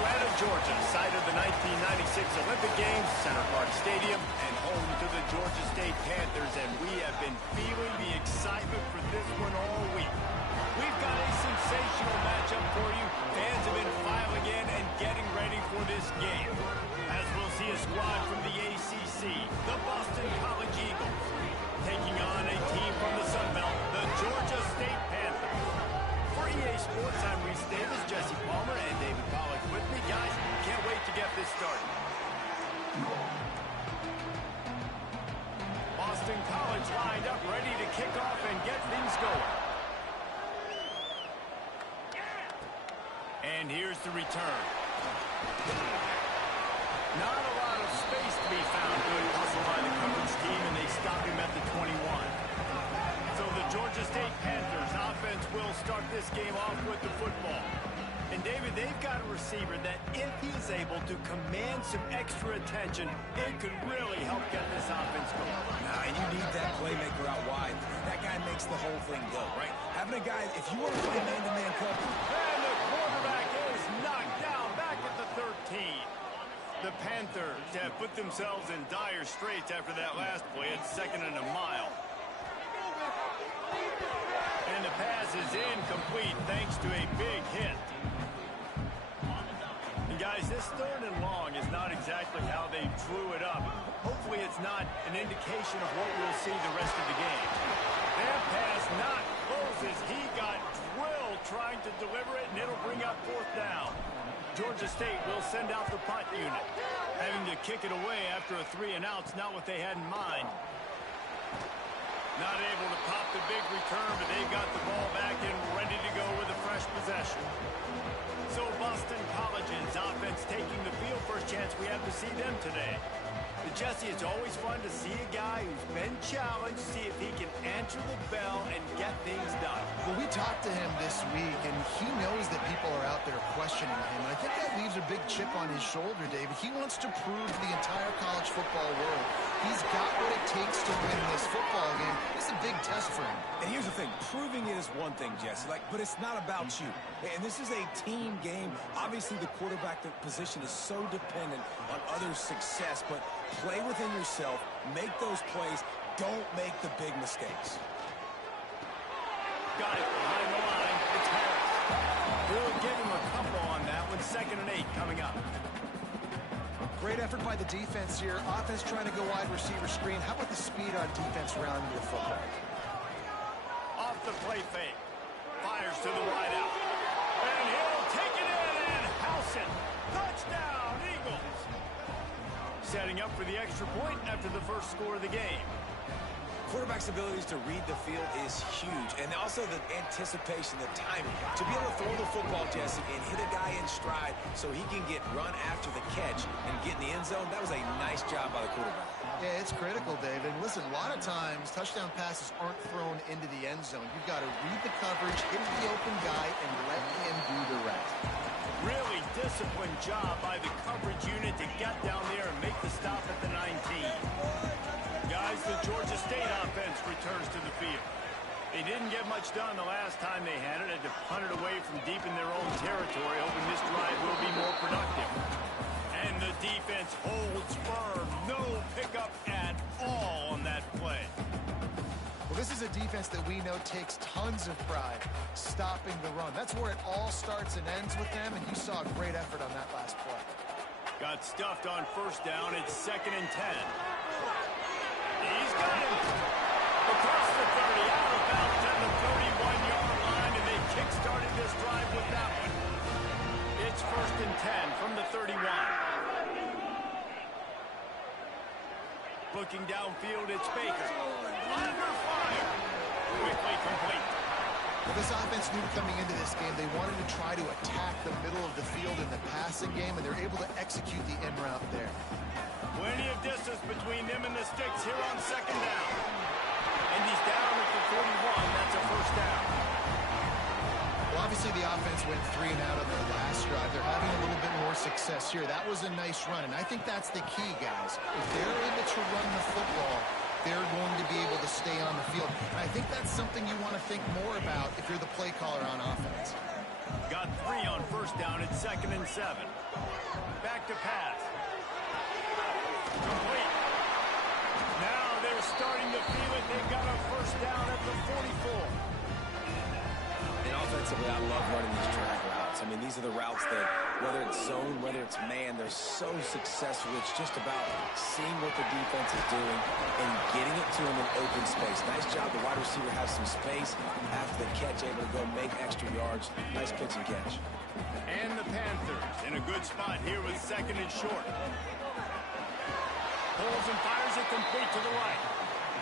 Atlanta, Georgia, site of the 1996 Olympic Games, Center Parc Stadium, and home to the Georgia State Panthers, and we have been feeling the excitement for this one all week. We've got a sensational matchup for you. Fans have been filing in and getting ready for this game, as we'll see a squad from the ACC, the Boston College Eagles, taking on a team from the Sun Belt, the Georgia State Panthers. For EA Sports, I'm Reese Davis, Jesse Palmer, and David Pollack with me. Guys, can't wait to get this started. Boston College lined up, ready to kick off and get things going. And here's the return. Not a lot of space to be found. Good hustle by the coverage team, and they stop him at the 21. So the Georgia State Panthers offense will start this game off with the football. And David, they've got a receiver that if he's able to command some extra attention, it could really help get this offense going. Nah, you need that playmaker out wide. That guy makes the whole thing go, right? Having a guy, if you want to play man-to-man coverage. And the quarterback is knocked down back at the 13. The Panthers have put themselves in dire straits after that last play. It's 2nd and a mile. And the pass is incomplete thanks to a big hit. And guys, this 3rd and long is not exactly how they drew it up. Hopefully it's not an indication of what we'll see the rest of the game. That pass not closes. He got drilled trying to deliver it, and it'll bring up 4th down. Georgia State will send out the punt unit. Having to kick it away after a 3-and-out's not what they had in mind. Not able to pop the big return, but they got the ball back and ready to go with a fresh possession. So Boston College's offense taking the field. First chance we have to see them today. But Jesse, it's always fun to see a guy who's been challenged, see if he can answer the bell and get things done. Well, we talked to him this week, and he knows that people are out there questioning him. And I think that leaves a big chip on his shoulder, David. He wants to prove to the entire college football world he's got what it takes to win this football game. It's a big test for him. And here's the thing, proving it is one thing, Jesse, but it's not about you. And this is a team game. Obviously, the quarterback position is so dependent on others' success, but play within yourself, make those plays, don't make the big mistakes. Got it behind the line. It's Harris. We'll give him a couple on that one. 2nd and 8 coming up. Great effort by the defense here. Offense trying to go wide receiver screen. How about the speed on defense around the football? Off the play fake. Fires to the wideout. And he'll take it in and house it. Touchdown, Eagles. Setting up for the extra point after the first score of the game. Quarterback's abilities to read the field is huge, and also the anticipation, the timing. To be able to throw the football, Jesse, and hit a guy in stride so he can get run after the catch and get in the end zone, that was a nice job by the quarterback. Yeah, it's critical, David. Listen, a lot of times touchdown passes aren't thrown into the end zone. You've got to read the coverage, hit the open guy, and let him do the rest. Really disciplined job by the coverage unit to get down there and make the stop at the 19. Guys, the Georgia State offense returns to the field. They didn't get much done the last time they had it. Had to punt it away from deep in their own territory, hoping this drive will be more productive. And the defense holds firm. No pickup at all on that play. Well, this is a defense that we know takes tons of pride stopping the run. That's where it all starts and ends with them, and you saw a great effort on that last play. Got stuffed on 1st down. It's 2nd and 10. He's got him across the 30, out of bounds at the 31-yard line, and they kick-started this drive with that one. It's 1st and 10 from the 31. Looking downfield, it's Baker. Under fire. Quickly complete. Well, this offense knew coming into this game they wanted to try to attack the middle of the field in the passing game, and they're able to execute the in route there. Plenty of distance between them and the sticks here on 2nd down. And he's down at the 41. That's a 1st down. Well, obviously the offense went 3 and out on their last drive. They're having a little bit more success here. That was a nice run, and I think that's the key, guys. If they're able to run the football, they're going to be able to stay on the field. And I think that's something you want to think more about if you're the play caller on offense. Got 3 on 1st first down at 2nd and 7. Back to pass. Complete. Now they're starting to feel it. They've got a first down at the 44. And offensively, I love running these drag routes. I mean, these are the routes that, whether it's zone, whether it's man, they're so successful. It's just about seeing what the defense is doing and getting it to them in open space. Nice job. The wide receiver has some space after the catch, able to go make extra yards. Nice pitch and catch. And the Panthers in a good spot here with 2nd and short. Pulls and fires it complete to the right.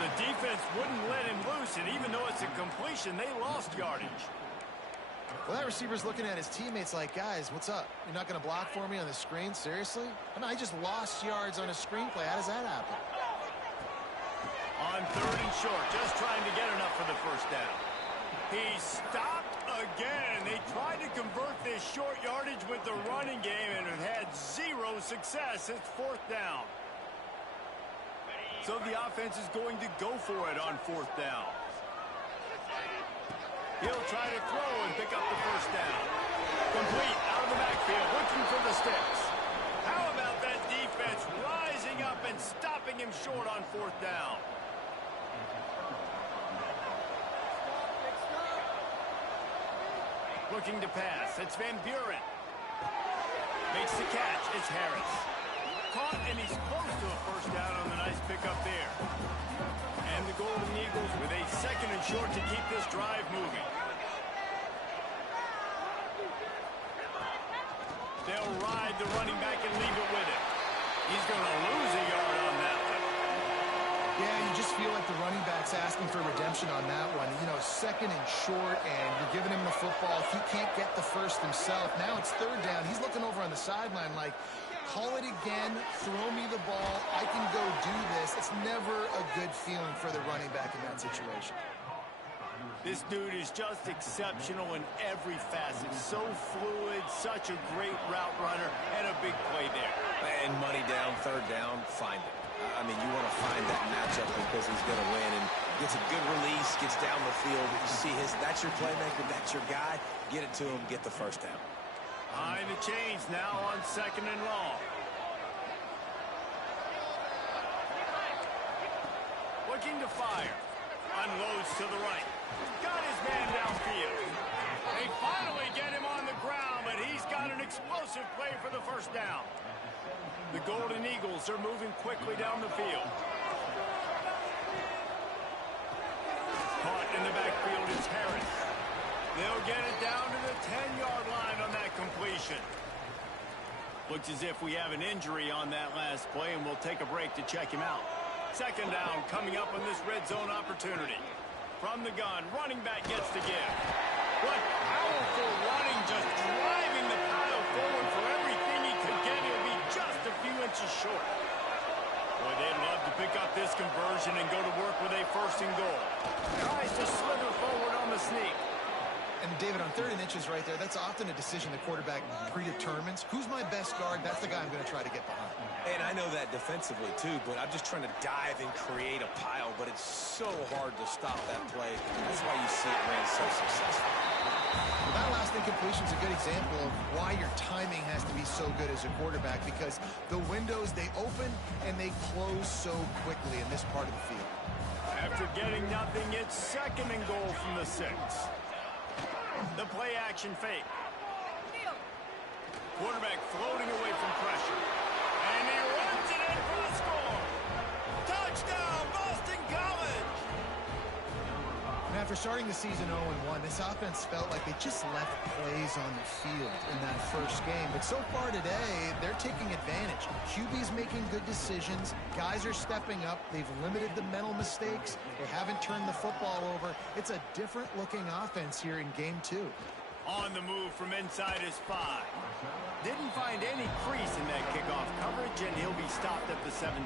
The defense wouldn't let him loose, and even though it's a completion, they lost yardage. Well, that receiver's looking at his teammates like, guys, what's up? You're not going to block for me on the screen? Seriously? I mean, I just lost yards on a screenplay. How does that happen? On 3rd and short, just trying to get enough for the first down. He stopped again. They tried to convert this short yardage with the running game, and it had zero success. It's 4th down. So the offense is going to go for it on 4th down. He'll try to throw and pick up the first down. Complete out of the backfield, looking for the sticks. How about that defense rising up and stopping him short on 4th down? Looking to pass, it's Van Buren. Makes the catch, it's Harris. Caught, and he's close to a first down on the nice pickup there. And the Golden Eagles with a 2nd and short to keep this drive moving. They'll ride the running back and leave it with him. He's going to lose a yard on that one. Yeah, you just feel like the running back's asking for redemption on that one. You know, 2nd and short, and you're giving him the football. He can't get the first himself. Now it's 3rd down. He's looking over on the sideline like, call it again, throw me the ball, I can go do this. It's never a good feeling for the running back in that situation. This dude is just exceptional in every facet. So fluid, such a great route runner, and a big play there. And money down, 3rd down, find it. I mean, you want to find that matchup because he's going to win, and gets a good release, gets down the field. You see that's your playmaker, that's your guy. Get it to him, get the first down. Behind the chains now on 2nd and long. Looking to fire. Unloads to the right. Got his man downfield. They finally get him on the ground, but he's got an explosive play for the first down. The Golden Eagles are moving quickly down the field. Caught in the backfield is Harris. They'll get it down to the 10-yard line on that completion. Looks as if we have an injury on that last play, and we'll take a break to check him out. 2nd down coming up on this red zone opportunity. From the gun, running back gets to give. What powerful running, just driving the pile forward for everything he could get. He'll be just a few inches short. Boy, they'd love to pick up this conversion and go to work with a 1st and goal. Tries to slither forward on the sneak. And David, on 3rd and inches right there, that's often a decision the quarterback predetermines. Who's my best guard? That's the guy I'm going to try to get behind. And I know that defensively, too, but I'm just trying to dive and create a pile, but it's so hard to stop that play. That's why you see it ran so successful. Well, that last incompletion is a good example of why your timing has to be so good as a quarterback, because the windows, they open and they close so quickly in this part of the field. After getting nothing, it's 2nd and goal from the 6. The play action fake. Quarterback floating away from pressure. And he runs it in for the score. Touchdown, Boston College! And after starting the season 0-1, this offense felt like they just left plays on the field in that first game. But so far today, they're taking advantage. QB's making good decisions. Guys are stepping up. They've limited the mental mistakes. They haven't turned the football over. It's a different-looking offense here in Game 2. On the move from inside his 5. Didn't find any crease in that kickoff coverage, and he'll be stopped at the 17.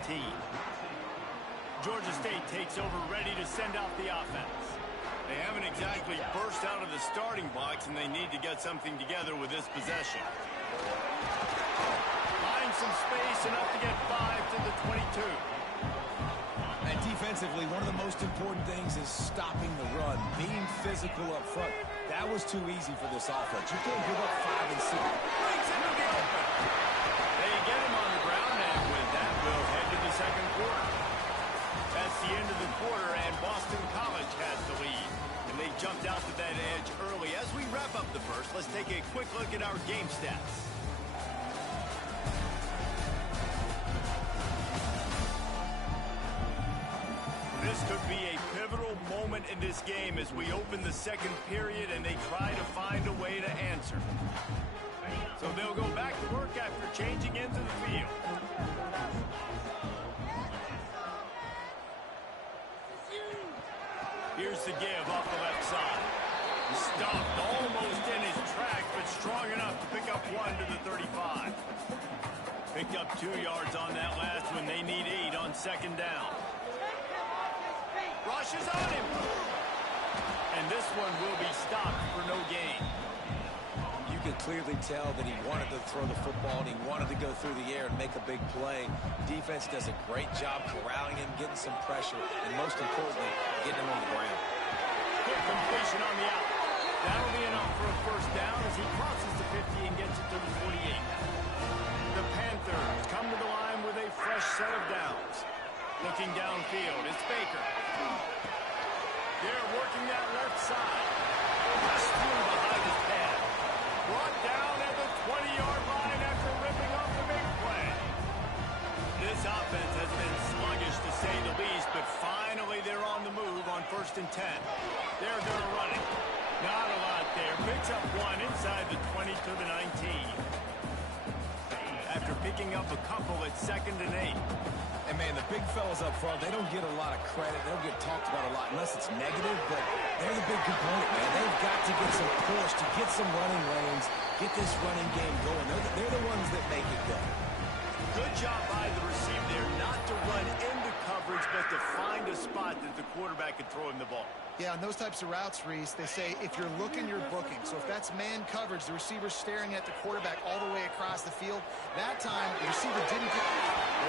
Georgia State takes over, ready to send out the offense. They haven't exactly burst out of the starting blocks, and they need to get something together with this possession. Find some space, enough to get 5 to the 22. And defensively, one of the most important things is stopping the run, being physical up front. That was too easy for this offense. You can't give up 5 and 6. Breaks into the open. They get him on the ground, and with that, we'll head to the second quarter. That's the end of the quarter, and Boston College has the lead. And they jumped out to that edge early. As we wrap up the first, let's take a quick look at our game stats. This could be a pivotal moment in this game as we open the second period and they try to find a way to answer. So they'll go back to work after changing into the field. Here's the give off the left side. Stuffed almost in his track, but strong enough to pick up 1 to the 35. Picked up 2 yards on that last one. They need 8 on second down. Rushes on him. And this one will be stopped for no gain. You could clearly tell that he wanted to throw the football and he wanted to go through the air and make a big play. Defense does a great job corralling him, getting some pressure, and most importantly, getting him on the ground. Good completion on the out. That'll be enough for a first down as he crosses the 50 and gets it to the 48. The Panthers come to the line with a fresh set of downs. Looking downfield, it's Baker. They're working that left side. Rush through behind his pad. Brought down at the 20-yard line after ripping off the big play. This offense has been sluggish to say the least, but finally they're on the move on 1st and 10. They're going to run it. Not a lot there. Picks up 1 inside the 20 to the 19. After picking up a couple at 2nd and 8. And, man, the big fellas up front, they don't get a lot of credit. They don't get talked about a lot unless it's negative, but they're the big component, man. They've got to get some push, to get some running lanes, get this running game going. They're the ones that make it go. Good job by the receiver there not to run into coverage, but to find a spot that the quarterback can throw him the ball. Yeah, on those types of routes, Reese, they say if you're looking, you're booking. So if that's man coverage, the receiver's staring at the quarterback all the way across the field. That time, the receiver didn't get...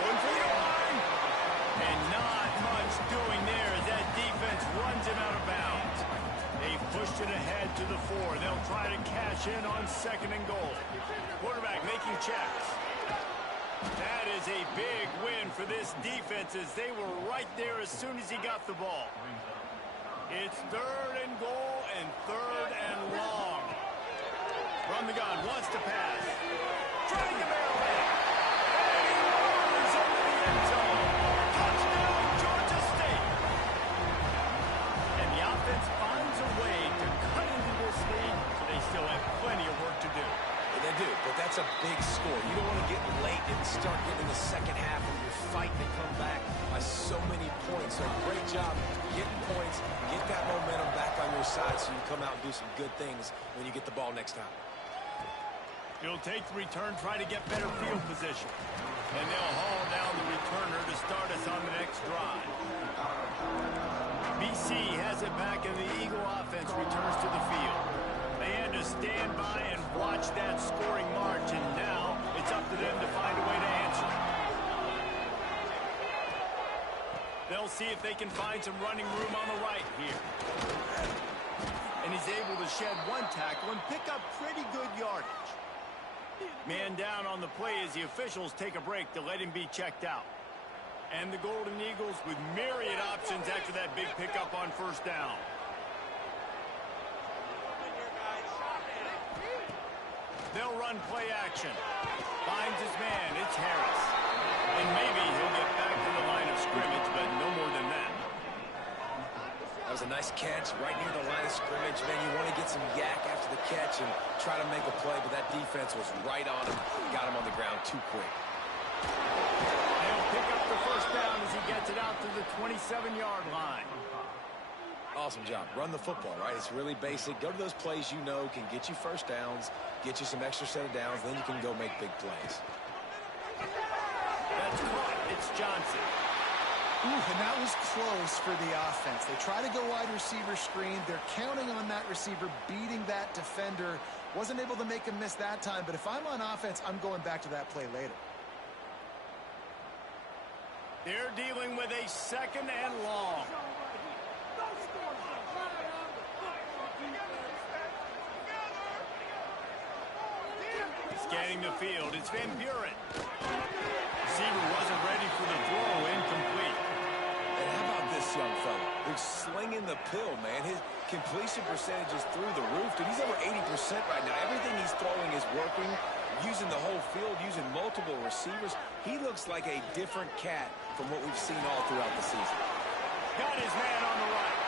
Going for the line. And not much doing there as that defense runs him out of bounds. They pushed it ahead to the 4. They'll try to cash in on 2nd and goal. Quarterback making checks. That is a big win for this defense as they were right there as soon as he got the ball. It's 3rd and goal and 3rd and long. From the gun, wants to pass. Trying to barrel in. And he rolls into the end zone. Touchdown, Georgia State. And the offense finds a way to cut into this lead, so they still have plenty of work to do. They do, but that's a big score. You don't want to get late and start getting in the second half and you're fighting to come back by so many points. So great job getting points, get that momentum back on your side so you come out and do some good things when you get the ball next time. He'll take the return, try to get better field position. And they'll haul down the returner to start us on the next drive. BC has it back and the Eagle offense returns to the field. They had to stand by and watch that scoring march, and now it's up to them to find a way to answer it. They'll see if they can find some running room on the right here. And he's able to shed 1 tackle and pick up pretty good yardage. Man down on the play as the officials take a break to let him be checked out. And the Golden Eagles with myriad options after that big pickup on 1st down. They'll run play action. Finds his man. It's Harris. And maybe he'll get back to the line of scrimmage, but no more than that. That was a nice catch right near the line of scrimmage. Man, you want to get some yak after the catch and try to make a play, but that defense was right on him. Got him on the ground too quick. They'll pick up the 1st down as he gets it out to the 27-yard line. Awesome job. Run the football, right? It's really basic. Go to those plays you know can get you 1st downs, get you some extra set of downs, then you can go make big plays. That's caught. It's Johnson. Ooh, and that was close for the offense. They try to go wide receiver screen. They're counting on that receiver beating that defender. Wasn't able to make him miss that time, but if I'm on offense, I'm going back to that play later. They're dealing with a 2nd and long. Scanning the field, it's Van Buren. Receiver wasn't ready for the throw, incomplete. And how about this young fella? He's slinging the pill, man. His completion percentage is through the roof. Dude, he's over 80% right now. Everything he's throwing is working, using the whole field, using multiple receivers. He looks like a different cat from what we've seen all throughout the season. Got his man on the right.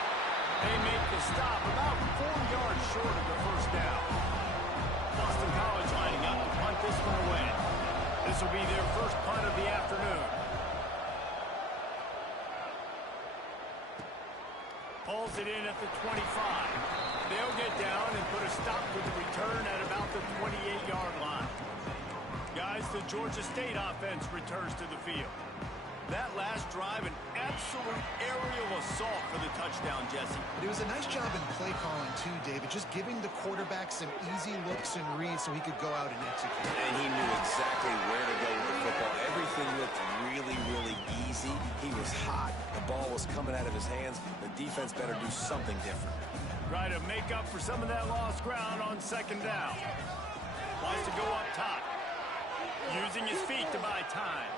They make the stop about 4 yards short of the first down. Boston College lining up to punt this one away. This will be their first punt of the afternoon. Pulls it in at the 25. They'll get down and put a stop to the return at about the 28-yard line. Guys, the Georgia State offense returns to the field. That last drive, an absolute aerial assault for the touchdown, Jesse. It was a nice job in play calling, too, David, just giving the quarterback some easy looks and reads so he could go out and execute. And he knew exactly where to go with the football. Everything looked really, really easy. He was hot. The ball was coming out of his hands. The defense better do something different. Try to make up for some of that lost ground on 2nd down. Wants to go up top. Using his feet to buy time.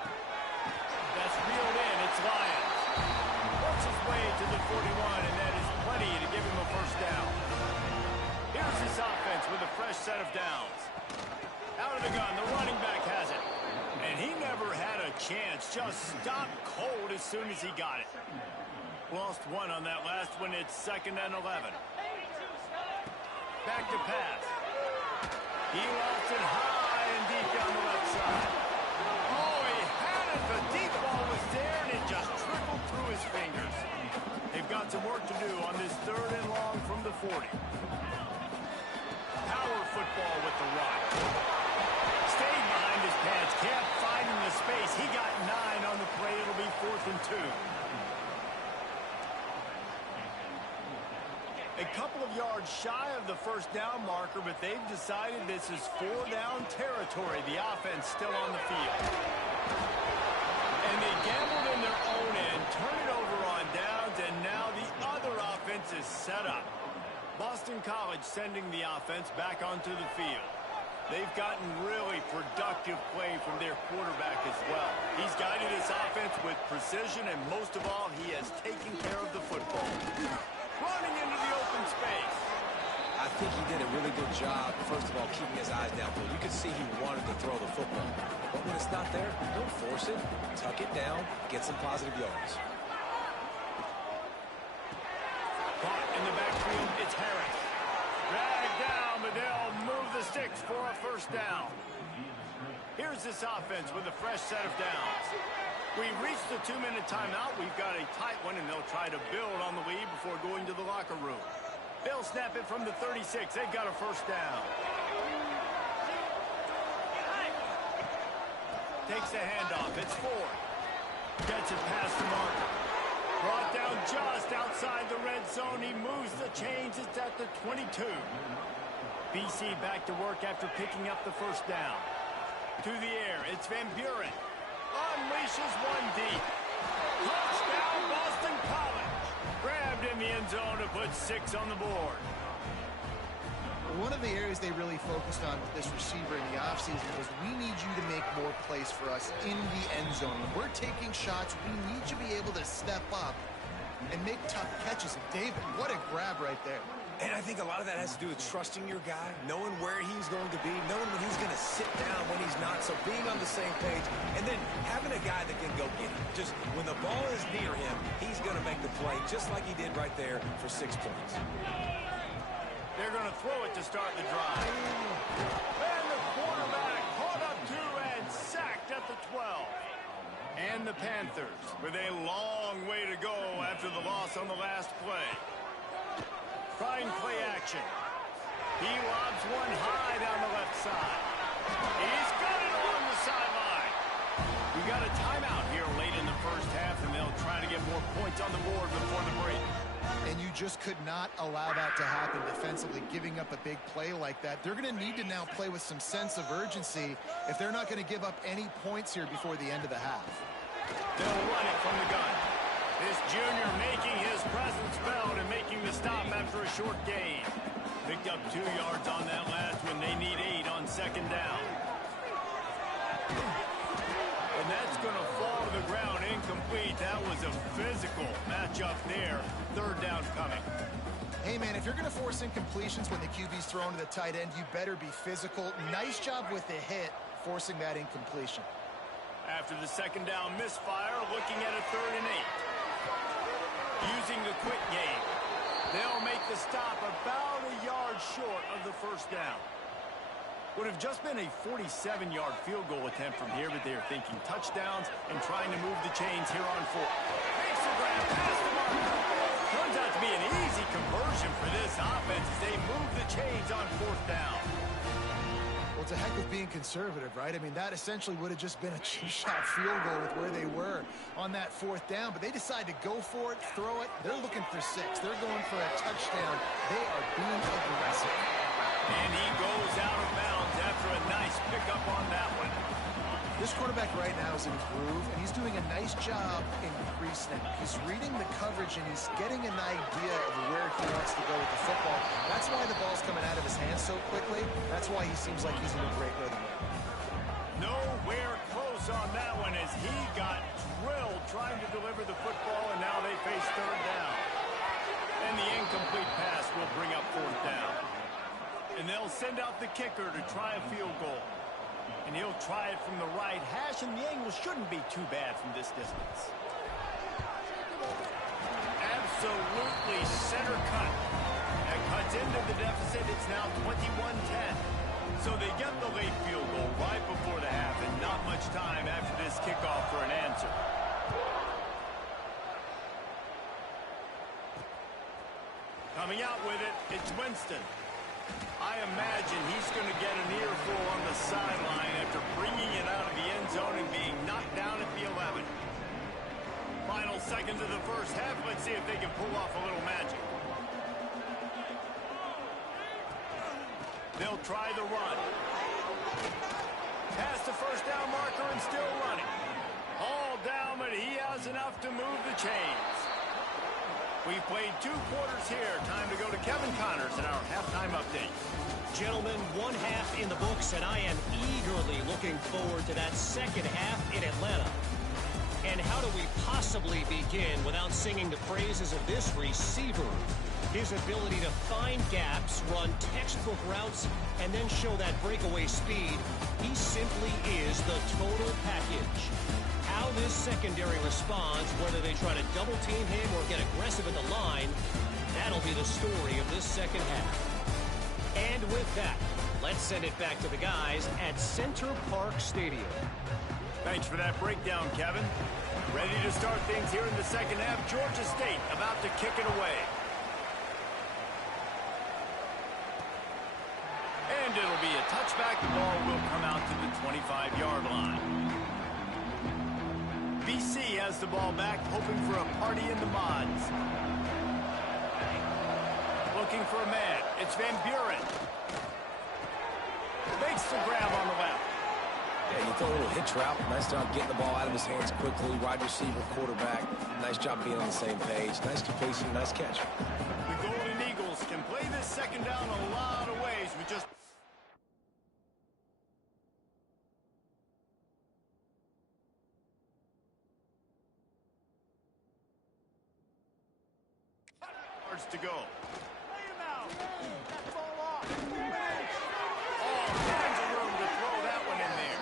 That's reeled in. It's Lyons. Works his way to the 41, and that is plenty to give him a first down. Here's this offense with a fresh set of downs. Out of the gun, the running back has it. And he never had a chance. Just stopped cold as soon as he got it. Lost one on that last one. It's 2nd and 11. Back to pass. He lost it high and deep down the left side. Oh, he had it. The deep ball was there, and it just trickled through his fingers. They've got some work to do on this 3rd and long from the 40. Power football with the rock. Stayed behind his pads, kept finding the space. He got 9 on the play. It'll be 4th and 2. A couple of yards shy of the first down marker, but they've decided this is 4-down territory. The offense still on the field. And they gambled in their own end, turn it over on downs, and now the other offense is set up. Boston College sending the offense back onto the field. They've gotten really productive play from their quarterback as well. He's guided his offense with precision, and most of all, he has taken care of the football. Running into the open space. I think he did a really good job, first of all, keeping his eyes downfield. You could see he wanted to throw the football. But when it's not there, don't force it. Tuck it down. Get some positive yards. Caught in the backfield, it's Harris. Dragged down, but they'll move the sticks for a first down. Here's this offense with a fresh set of downs. We reached the 2-minute timeout. We've got a tight one, and they'll try to build on the lead before going to the locker room. They'll snap it from the 36. They've got a first down. Takes the handoff. It's Ford. Gets it past the marker. Brought down just outside the red zone. He moves the chains. It's at the 22. BC back to work after picking up the first down. To the air. It's Van Buren. Unleashes one deep. Touchdown, Boston College. Grabbed in the end zone to put 6 on the board. One of the areas they really focused on with this receiver in the offseason was we need you to make more plays for us in the end zone. When we're taking shots, we need you to be able to step up and make tough catches. And David, what a grab right there. And I think a lot of that has to do with trusting your guy, knowing where he's going to be, knowing when he's going to sit down, when he's not. So being on the same page, and then having a guy that can go get it. Just when the ball is near him, he's going to make the play, just like he did right there for 6 points. They're going to throw it to start the drive. And the quarterback caught up to and sacked at the 12. And the Panthers with a long way to go after the loss on the last play. Trying play action. He lobs one high down the left side. He's got it along the sideline. We got a timeout here late in the first half, and they'll try to get more points on the board before the break. And you just could not allow that to happen defensively, giving up a big play like that. They're going to need to now play with some sense of urgency if they're not going to give up any points here before the end of the half. They'll run it from the gun. This junior making his presence felt and making the stop after a short gain. Picked up 2 yards on that last one. They need 8 on second down. And that's going to fall to the ground incomplete. That was a physical matchup there. Third down coming. Hey, man, if you're going to force incompletions when the QB's thrown to the tight end, you better be physical. Nice job with the hit, forcing that incompletion. After the second down misfire, looking at a 3rd and 8. Using the quick game. They'll make the stop about a yard short of the first down. Would have just been a 47-yard field goal attempt from here, but they're thinking touchdowns and trying to move the chains here on 4. Makes the grab past the mark. Turns out to be an easy conversion for this offense as they move the chains on 4th down. Well, it's a heck of being conservative, right? I mean, that essentially would have just been a two-shot field goal with where they were on that 4th down, but they decide to go for it, throw it. They're looking for 6. They're going for a touchdown. They are being aggressive. And he goes out of bounds after a nice pickup on that one. This quarterback right now is in a groove, and he's doing a nice job in pre-snap. He's reading the coverage, and he's getting an idea of where he wants to go with the football. That's why the ball's coming out of his hands so quickly. That's why he seems like he's in a great rhythm. Nowhere close on that one as he got drilled trying to deliver the football, and now they face 3rd down. And the incomplete pass will bring up 4th down. And they'll send out the kicker to try a field goal. And he'll try it from the right hash, and the angle shouldn't be too bad from this distance. Absolutely center cut. That cuts into the deficit. It's now 21-10. So they get the late field goal right before the half, and not much time after this kickoff for an answer. Coming out with it, it's Winston. I imagine he's going to get an earful on the sideline after bringing it out of the end zone and being knocked down at the 11. Final seconds of the first half. Let's see if they can pull off a little magic. They'll try the run. Past the first down marker and still running. All down, but he has enough to move the chains. We've played 2 quarters here. Time to go to Kevin Connors in our halftime update. Gentlemen, 1 half in the books, and I am eagerly looking forward to that second half in Atlanta. And how do we possibly begin without singing the praises of this receiver? His ability to find gaps, run textbook routes, and then show that breakaway speed. He simply is the total package. How this secondary responds, whether they try to double-team him or get aggressive at the line, that'll be the story of this second half. And with that, let's send it back to the guys at Center Park Stadium. Thanks for that breakdown, Kevin. Ready to start things here in the second half. Georgia State about to kick it away. And it'll be a touchback. The ball will come out to the 25-yard line. BC has the ball back, hoping for a party in the mods. Looking for a man. It's Van Buren. Makes the grab on the left. Yeah, you throw a little hitch route. Nice job getting the ball out of his hands quickly. Wide receiver, quarterback. Nice job being on the same page. Nice completion, nice catch. The Golden Eagles can play this second down a lot of ways with just... to go. Lay him out. That ball off. All kinds of room to throw that one in there.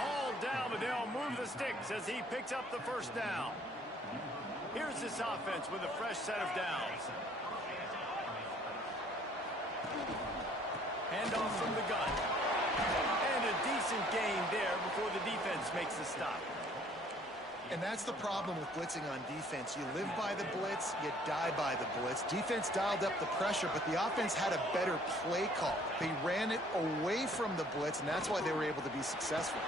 All down, but they'll move the sticks as he picks up the first down. Here's this offense with a fresh set of downs. Handoff from the gun. And a decent gain there before the defense makes the stop. And that's the problem with blitzing on defense. You live by the blitz, you die by the blitz. Defense dialed up the pressure, but the offense had a better play call. They ran it away from the blitz, and that's why they were able to be successful.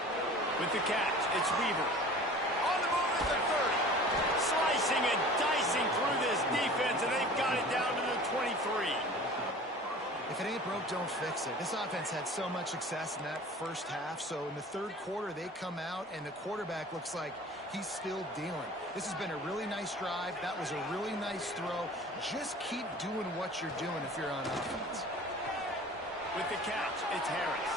With the catch, it's Weaver. On the move at the 30. Slicing and dicing through this defense, and they've got it down to the 23. If it ain't broke, don't fix it. This offense had so much success in that first half, so in the third quarter, they come out, and the quarterback looks like he's still dealing. This has been a really nice drive. That was a really nice throw. Just keep doing what you're doing if you're on offense. With the catch, it's Harris.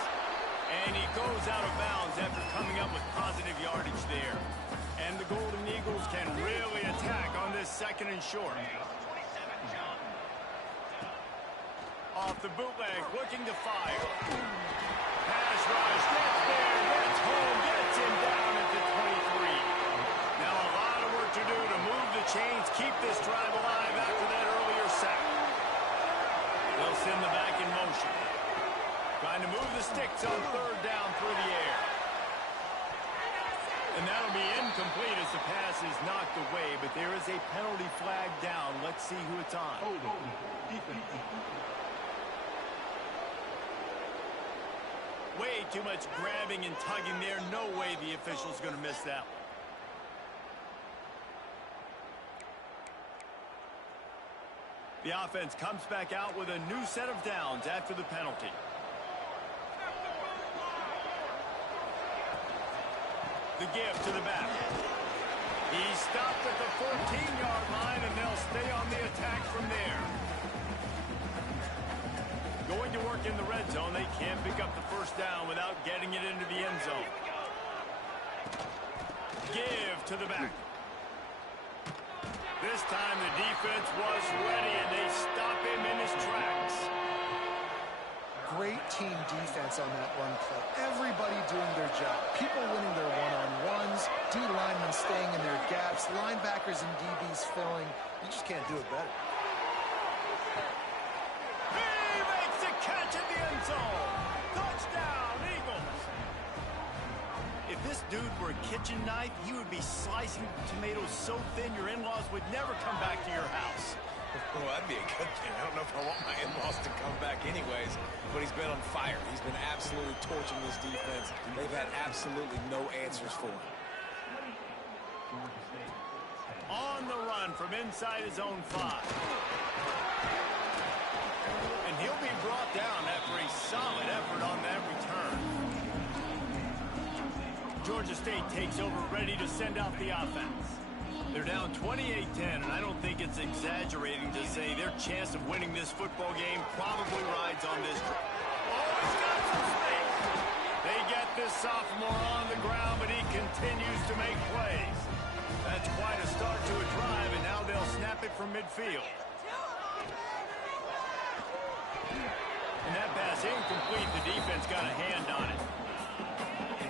And he goes out of bounds after coming up with positive yardage there. And the Golden Eagles can really attack on this second and short. Off the bootleg, looking to fire. Pass rush, gets there, gets home, gets him down at the 23. Now a lot of work to do to move the chains, keep this drive alive after that earlier sack. They'll send the back in motion. Trying to move the sticks on third down through the air. And that'll be incomplete as the pass is knocked away, but there is a penalty flag down. Let's see who it's on. Way too much grabbing and tugging there. No way the official's going to miss that one. The offense comes back out with a new set of downs after the penalty. The give to the back. He stopped at the 14-yard line, and they'll stay on the attack from there. Going to work in the red zone. They can't pick up the first down without getting it into the end zone. Give to the back. This time the defense was ready, and they stop him in his tracks. Great team defense on that run play. Everybody doing their job. People winning their one-on-ones, D linemen staying in their gaps, linebackers and DBs filling. You just can't do it better. He makes a catch at the end zone. Touchdown, Eagles. If this dude were a kitchen knife, he would be slicing tomatoes so thin your in-laws would never come back to your house. Well, that'd be a good thing. I don't know if I want my in-laws to come back anyways, but he's been on fire. He's been absolutely torching this defense. They've had absolutely no answers for him. On the run from inside his own 5. And he'll be brought down after a solid effort on that return. Georgia State takes over, ready to send out the offense. They're down 28-10, and I don't think it's exaggerating to say their chance of winning this football game probably rides on this drive. Oh, he's got some space. They get this sophomore on the ground, but he continues to make plays. That's quite a start to a drive, and now they'll snap it from midfield. And that pass incomplete. The defense got a hand on it.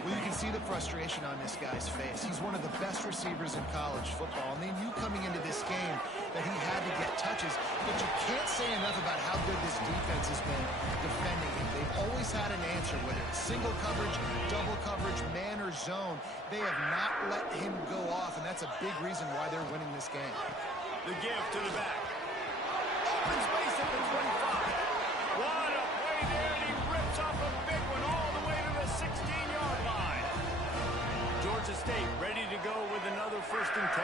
Well, you can see the frustration on this guy's face. He's one of the best receivers in college football, and they knew coming into this game that he had to get touches, but you can't say enough about how good this defense has been defending him. They've always had an answer, whether it's single coverage, double coverage, man or zone. They have not let him go off, and that's a big reason why they're winning this game. The give to the back. Open space at the 25. What a play there, and he rips off a big one all the way to the 16-yard line. Georgia State ready to go with another 1st and 10.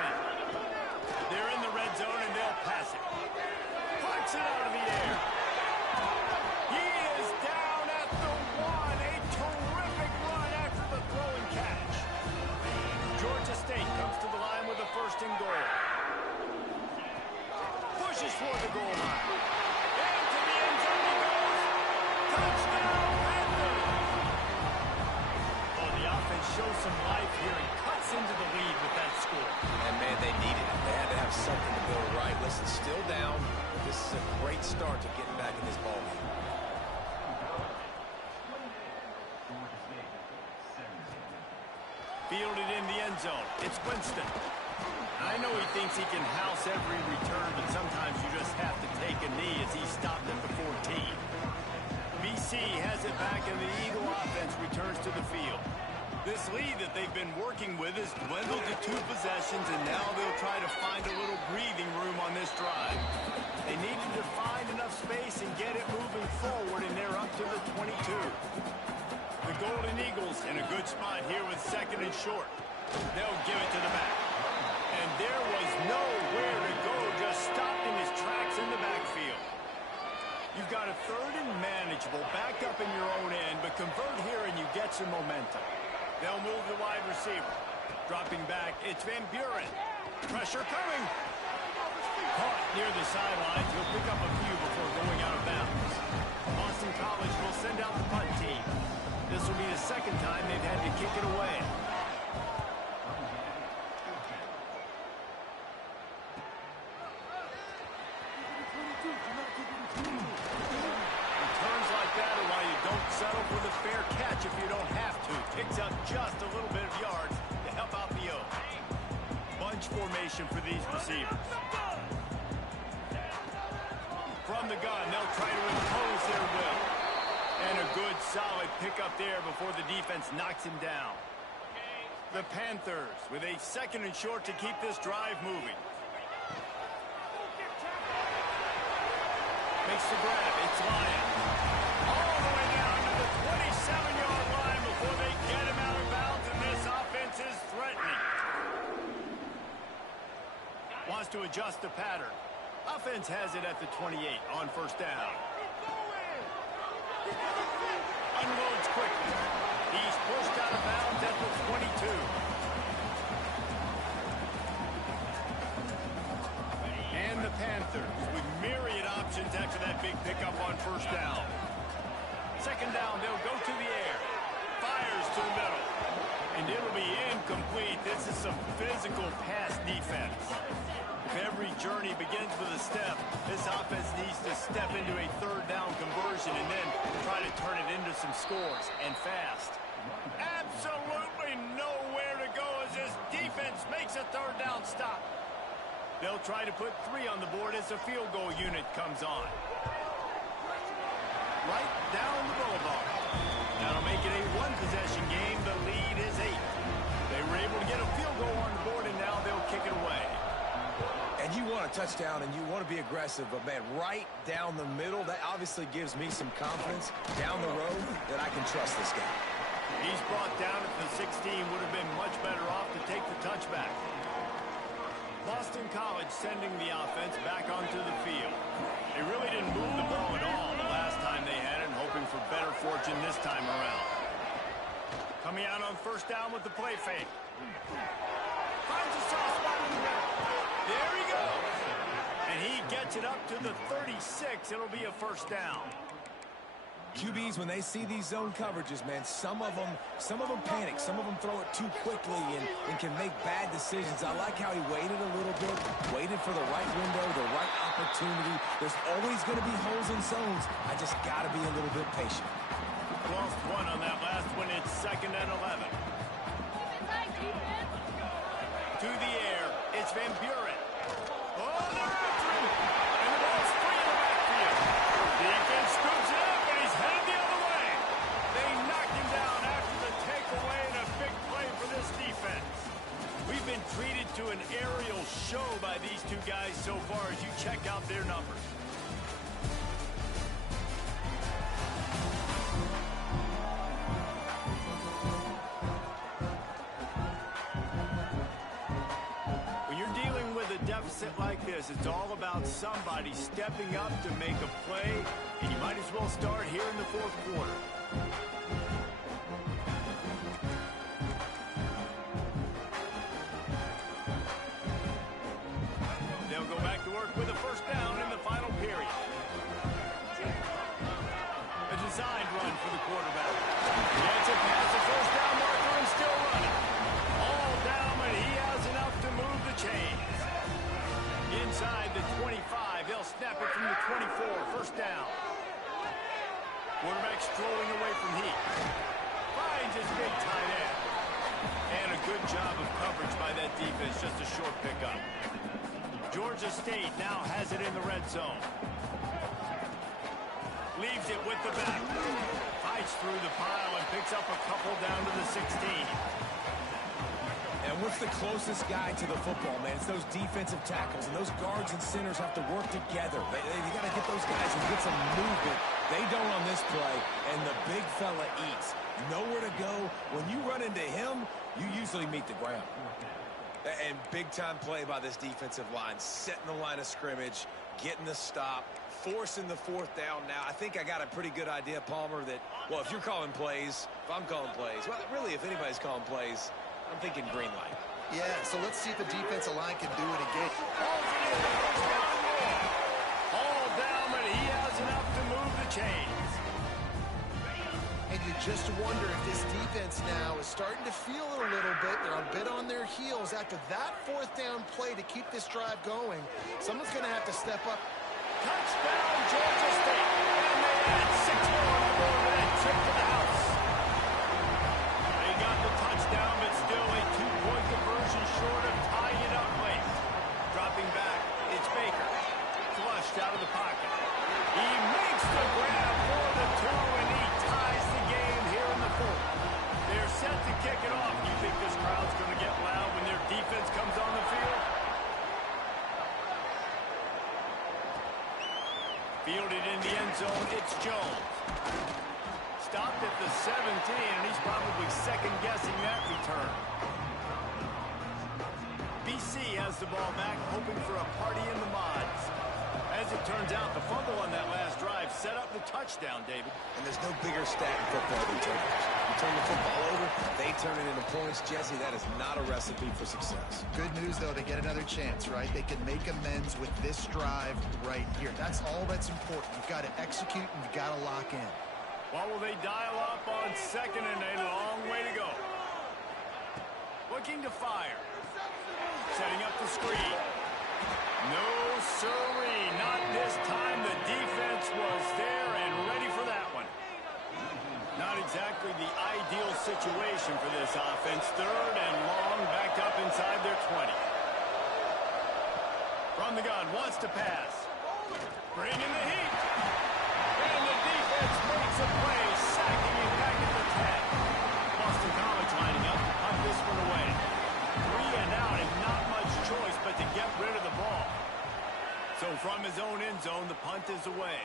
They're in the red zone, and they'll pass it. Puts it out of the air. He is down at the 1. A terrific run after the throw and catch. Georgia State comes to the line with a 1st and goal. Pushes for the goal line. Into the end zone he goes. Touchdown, Panthers! Oh, the offense shows some life here and cuts into the lead with that score. And, man, they needed it. They had to have something to go right. Listen, still down. This is a great start to getting back in this ball game. Fielded in the end zone. It's Winston. I know he thinks he can house every return, but sometimes you just have to take a knee as he stopped at the 14. BC has it back, and the Eagle offense returns to the field. This lead that they've been working with has dwindled to 2 possessions, and now they'll try to find a little breathing room on this drive. They needed to find enough space and get it moving forward, and they're up to the 22. The Golden Eagles in a good spot here with 2nd and short. They'll give it to the back. And there was nowhere to go, just stopped in his tracks in the backfield. You've got a third and manageable, back up in your own end, but convert here and you get some momentum. They'll move the wide receiver. Dropping back, it's Van Buren. Pressure coming. Caught near the sidelines. He'll pick up a few before going out of bounds. Boston College will send out the punt team. This will be the second time they've had to kick it away. Returns like that are why you don't settle for the fair catch if you don't have to. Picks up just a little bit of yards to help out the O's. Bunch formation for these receivers. From the gun, they'll try to impose their will. And a good, solid pickup there before the defense knocks him down. The Panthers with a 2nd and short to keep this drive moving. Makes the grab. It's Lyon. All the way down to the 27-yard line before they get him out of bounds, and this offense is threatening. Wants to adjust the pattern. Offense has it at the 28 on first down. Unloads quickly. He's pushed out of bounds at the 22. And the Panthers with myriad options after that big pickup on first down. 2nd down, they'll go to the air. Fires to the middle. And it'll be incomplete. This is some physical pass defense. If every journey begins with a step, this offense needs to step into a 3rd down conversion and then try to turn it into some scores, and fast. Absolutely nowhere to go as this defense makes a 3rd down stop. They'll try to put 3 on the board as the field goal unit comes on. Right down the boulevard. That'll make it a 1-possession game. The lead is 8. They were able to get a field goal on the board, and now they'll kick it away. And you want a touchdown, and you want to be aggressive, but, man, right down the middle, that obviously gives me some confidence down the road that I can trust this guy. He's brought down at the 16. Would have been much better off to take the touchback. Boston College sending the offense back onto the field. They really didn't move the ball at all the last time they had it, and hoping for better fortune this time around. Coming out on first down with the play fake. Finds a soft spot in the middle. There he goes. And he gets it up to the 36. It'll be a first down. QBs, when they see these zone coverages, man, some of them panic. Some of them throw it too quickly and can make bad decisions. I like how he waited a little bit, waited for the right window, the right opportunity. There's always going to be holes in zones. I just got to be a little bit patient. Lost one on that last one. It's 2nd and 11. To the air. It's Van Buren. Oh, they're after him. And the ball's free in the backfield. Defense scoops it up, and he's headed the other way. They knocked him down after the takeaway, and a big play for this defense. We've been treated to an aerial show by these two guys so far as you check out their numbers. Deficit like this, it's all about somebody stepping up to make a play, and you might as well start here in the 4th quarter. They'll go back to work with a first down in the final period. A designed run for the quarterback. Gets it past the first down marker and still running. All down, but he has enough to move the chains. Inside the 25, they'll snap it from the 24, first down. Quarterback strolling away from heat. Finds his big tight end. And a good job of coverage by that defense, just a short pickup. Georgia State now has it in the red zone. Leaves it with the back. Fights through the pile and picks up a couple down to the 16. And what's the closest guy to the football, man? It's those defensive tackles, and those guards and centers have to work together. They got to get those guys and get some movement. They don't on this play, and the big fella eats. Nowhere to go. When you run into him, you usually meet the ground. And big-time play by this defensive line, setting the line of scrimmage, getting the stop, forcing the fourth down. Now, I think I got a pretty good idea, Palmer, that, well, if you're calling plays, if I'm calling plays, well, really, if anybody's calling plays, I'm thinking green light. Yeah, so let's see if the defensive line can do it again. All down, but he has enough to move the chains. And you just wonder if this defense now is starting to feel it a little bit. They're a bit on their heels after that fourth down play to keep this drive going. Someone's going to have to step up. Touchdown, Georgia State. And they add 6 more on the board with that trip to the house. They got the touchdown, but still a 2-point conversion short of tying it up late. Dropping back, it's Baker. Flushed out of the pocket. He makes the grab for the 2, and he ties the game here in the 4th. They're set to kick it off. You think this crowd's going to get loud when their defense comes on the field? Fielded in the end zone, it's Jones. Stopped at the 17, and he's probably second-guessing that return. BC has the ball back, hoping for a party in the mods. As it turns out, the fumble on that last drive set up the touchdown, David. And there's no bigger stat in football than turnovers. You turn the football over, they turn it into points. Jesse, that is not a recipe for success. Good news, though, they get another chance, right? They can make amends with this drive right here. That's all that's important. You've got to execute, and you've got to lock in. What will they dial up on second, and a long way to go? Looking to fire. Setting up the screen. No, sirree, not this time. The defense was there and ready for that one. Not exactly the ideal situation for this offense. 3rd and long, backed up inside their 20. From the gun, wants to pass. Bring in the heat. And the defense makes a play, sacking him back at the 10. Boston College lining up to punt this one away. 3 and out, and not much choice but to get rid of the ball. So from his own end zone, the punt is away.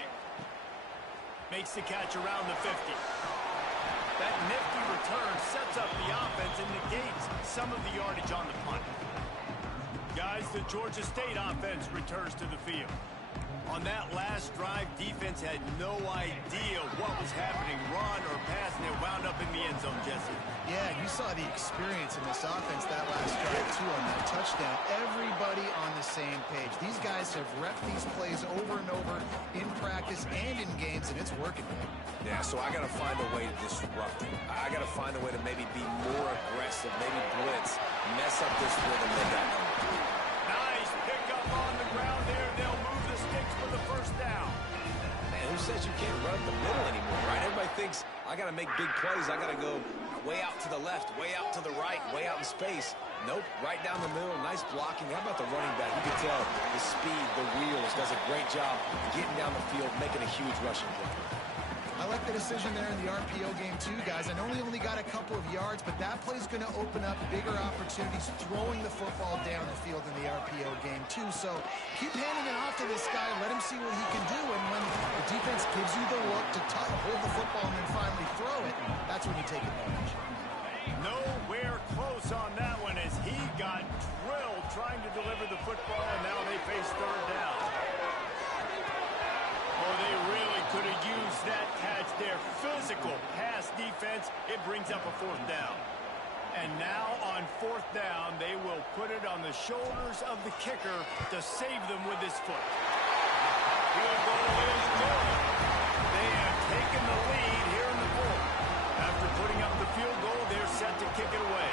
Makes the catch around the 50. That nifty return sets up the offense and negates some of the yardage on the punt. Guys, the Georgia State offense returns to the field. On that last drive, defense had no idea what was happening, run or pass, and it wound up in the end zone, Jesse. Yeah, you saw the experience in this offense that last drive, too, on that touchdown. Everybody on the same page. These guys have repped these plays over and over in practice and in games, and it's working. Yeah, so I got to find a way to disrupt it. I got to find a way to maybe be more aggressive, maybe blitz, mess up this rhythm they got going. Nice pickup on the ground there. They'll move the sticks for the first down. Man, who says you can't run the middle anymore, right? Everybody thinks I got to make big plays. I got to go way out to the left, way out to the right, way out in space. Nope, right down the middle, nice blocking. How about the running back? You can tell the speed, the wheels, does a great job getting down the field, making a huge rushing play. I like the decision there in the RPO game, too, guys. I know he only got a couple of yards, but that play's going to open up bigger opportunities throwing the football down the field in the RPO game, too. So keep handing it off to this guy. Let him see what he can do. And when the defense gives you the look to hold the football and then finally throw it, that's when you take advantage. Nowhere close on that one as he got drilled trying to deliver the football, and now they face 3rd down. Oh, they really could have used that catch there. Physical pass defense. It brings up a 4th down. And now on 4th down, they will put it on the shoulders of the kicker to save them with his foot. Field goal is good. They have taken the lead here in the 4th. After putting up the field goal, they're set to kick it away.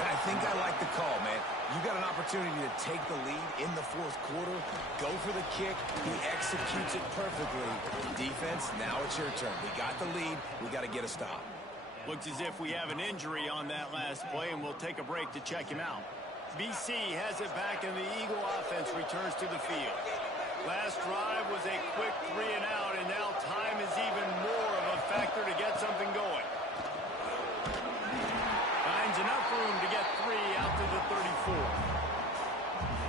And I think I like the call, man. You got an opportunity to take the lead in the 4th quarter. Go for the kick. He executes it perfectly. Defense, now it's your turn. We got the lead. We got to get a stop. Looks as if we have an injury on that last play, and we'll take a break to check him out. BC has it back, and the Eagle offense returns to the field. Last drive was a quick 3 and out, and now time is even more of a factor to get something going. Finds enough room to get 3 out to the 34.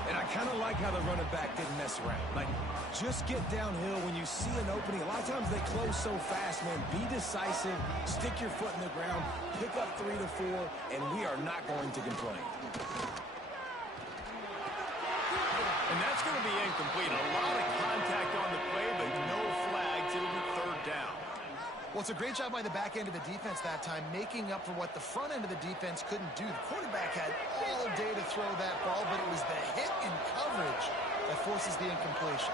And I kind of like how the running back didn't mess around. Like, just get downhill when you see an opening. A lot of times they close so fast, man. Be decisive, stick your foot in the ground, pick up 3 to 4, and we are not going to complain. And that's going to be incomplete. A lot of contact on the play, but no flags. It'll be third down. Well, it's a great job by the back end of the defense that time, making up for what the front end of the defense couldn't do. The quarterback had all day to throw that ball, but it was the hit and coverage that forces the incompletion.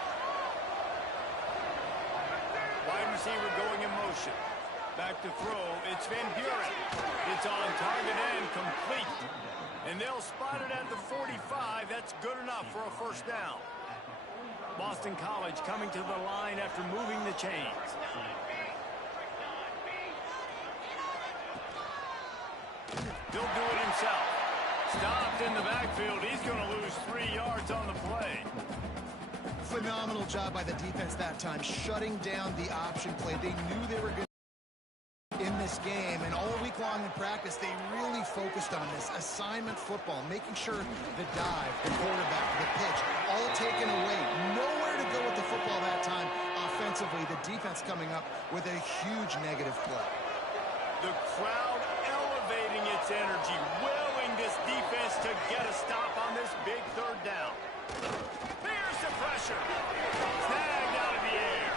Wide receiver going in motion. Back to throw. It's Van Buren. It's on target and complete. And they'll spot it at the 45. That's good enough for a first down. Boston College coming to the line after moving the chains. He'll do it himself. Stopped in the backfield. He's going to lose 3 yards on the play. Phenomenal job by the defense that time, shutting down the option play. They knew they were good in this game, and all week long in practice, they really focused on this assignment football, making sure the dive, the quarterback, the pitch, all taken away. Nowhere to go with the football that time. Offensively, the defense coming up with a huge negative play. The crowd elevating its energy, willing this defense to get a stop on this big third down. There's the pressure. Snagged out of the air.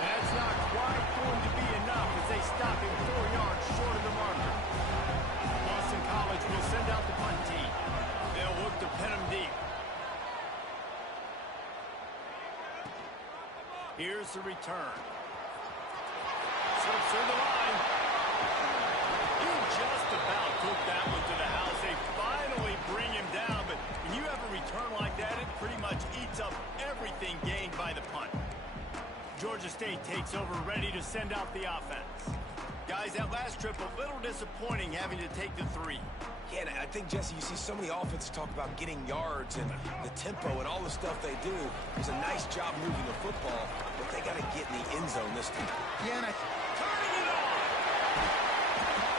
That's not quite going to be enough as they stop him 4 yards short of the marker. Boston College will send out the punt team. They'll look to pin him deep. Here's the return. Slips through the line. He just about took that one to the house. They finally bring him down, but when you have a return like that, it pretty much eats up everything gained by the punt. Georgia State takes over, ready to send out the offense. Guys, that last trip, a little disappointing having to take the 3. Yeah, and I think, Jesse, you see so many offenses talk about getting yards and the tempo and all the stuff they do. It was a nice job moving the football, but they got to get in the end zone this time. Yeah, and turning it on!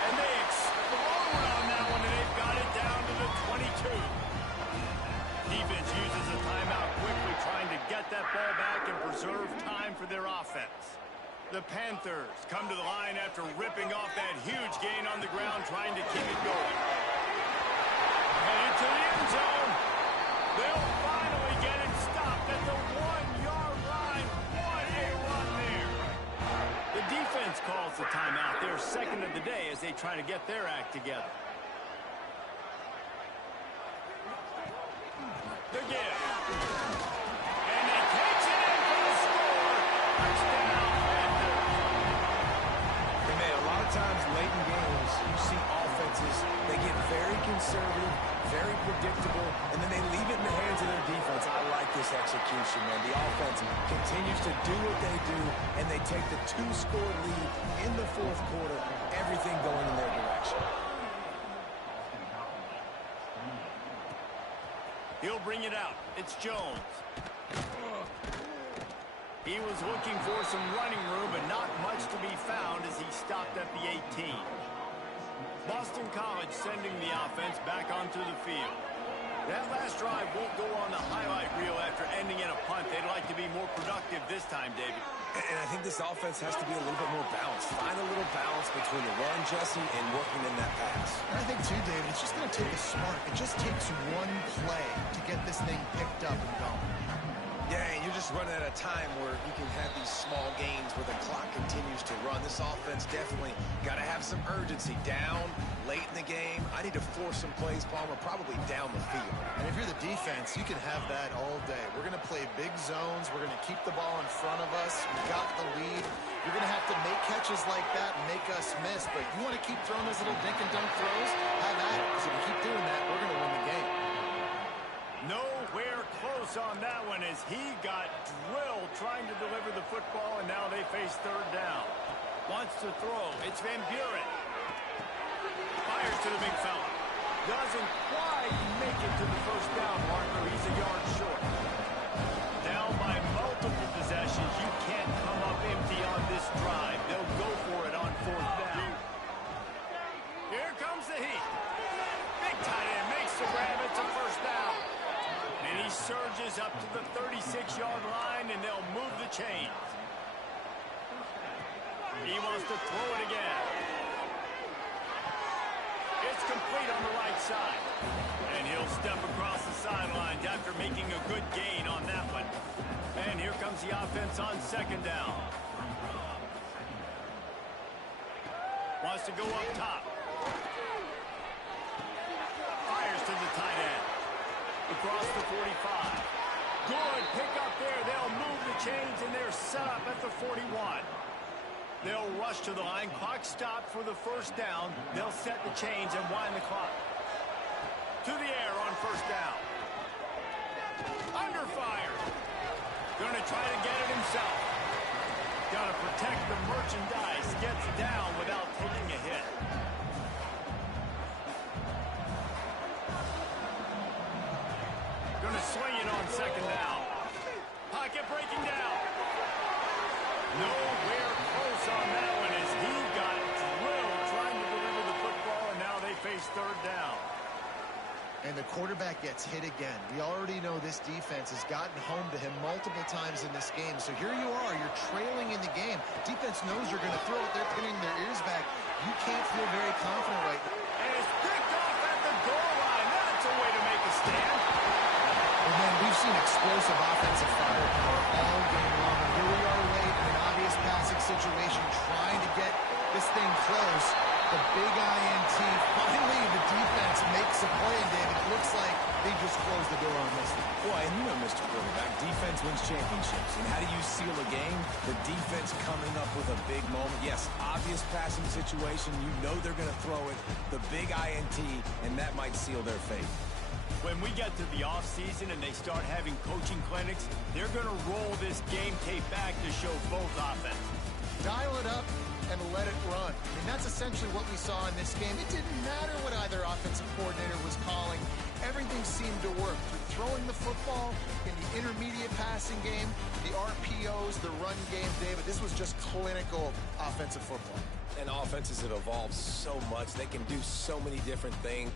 And they explode on that one, and they've got it down to the 22. Defense uses a timeout quickly, trying to get that ball back and preserve time for their offense. The Panthers come to the line after ripping off that huge gain on the ground, trying to keep it going. Headed to the end zone. They'll finally get it stopped at the 1-yard line. What a run there. The defense calls the timeout. Their second of the day as they try to get their act together. The give. And he takes it in for the score. Touchdown, Panthers. Hey, man, a lot of times late in games, you see offenses, they get very conservative, very predictable, and then they leave it in the hands of their defense. I like this execution, man. The offense continues to do what they do, and they take the 2-score lead in the fourth quarter, everything going in their direction. He'll bring it out. It's Jones. He was looking for some running room, but not much to be found as he stopped at the 18. Boston College sending the offense back onto the field. That last drive won't go on the highlight reel after ending in a punt. They'd like to be more productive this time, David. And I think this offense has to be a little bit more balanced. Find a little balance between the run, Jesse, and working in that pass. And I think, too, David, it's just going to take a spark. It just takes one play to get this thing picked up and going. Yeah, and you're just running at a time where you can have these small gains where the clock continues to run. This offense definitely got to have some urgency. Down, late in the game, I need to force some plays, Palmer, probably down the field. And if you're the defense, you can have that all day. We're going to play big zones. We're going to keep the ball in front of us. We've got the lead. You're going to have to make catches like that and make us miss. But you want to keep throwing those little dink and dunk throws? Have at it. Because if you keep doing that, we're going to win the game. Nowhere close on that one as he got drilled trying to deliver the football, and now they face third down. Wants to throw. It's Van Buren. Fires to the big fella. Doesn't quite make it to the first down marker. He's a yard short. Down by multiple possessions. You can't come up empty on this drive. They'll go for it on fourth down. Here comes the heat. Big tight end makes the grab. It's a first down. And he surges up to the 36-yard line, and they'll move the chains. He wants to throw it again. It's complete on the right side. And he'll step across the sidelines after making a good gain on that one. And here comes the offense on second down. Wants to go up top. Fires to the tight end. Across the 45. Good pick up there. They'll move the chains, and they're set up at the 41. They'll rush to the line. Clock stopped for the first down. They'll set the chains and wind the clock. To the air on first down. Under fire. Going to try to get it himself. Got to protect the merchandise. Gets down without taking a hit. Going to swing it on second down. Pocket breaking down. Nowhere close on that one as he got drilled trying to deliver the football, and now they face third down. And the quarterback gets hit again. We already know this defense has gotten home to him multiple times in this game. So here you are, you're trailing in the game. Defense knows you're going to throw it. They're pinning their ears back. You can't feel very confident right now. And it's picked off at the goal line. That's a way to make a stand. And then we've seen explosive offensive firepower all game long. And here we are late in an obvious passing situation trying to get this thing close. The big INT. Finally, the defense makes a play, David. It looks like they just closed the door on this one. Boy, and you know, Mr. Quarterback, defense wins championships. And how do you seal a game? The defense coming up with a big moment. Yes, obvious passing situation. You know they're going to throw it. The big INT, and that might seal their fate. When we get to the offseason and they start having coaching clinics, they're going to roll this game tape back to show both offenses. Dial it up and let it run. I mean, that's essentially what we saw in this game. It didn't matter what either offensive coordinator was calling. Everything seemed to work. Through throwing the football, in the intermediate passing game, the RPOs, the run game, David, this was just clinical offensive football. And offenses have evolved so much. They can do so many different things.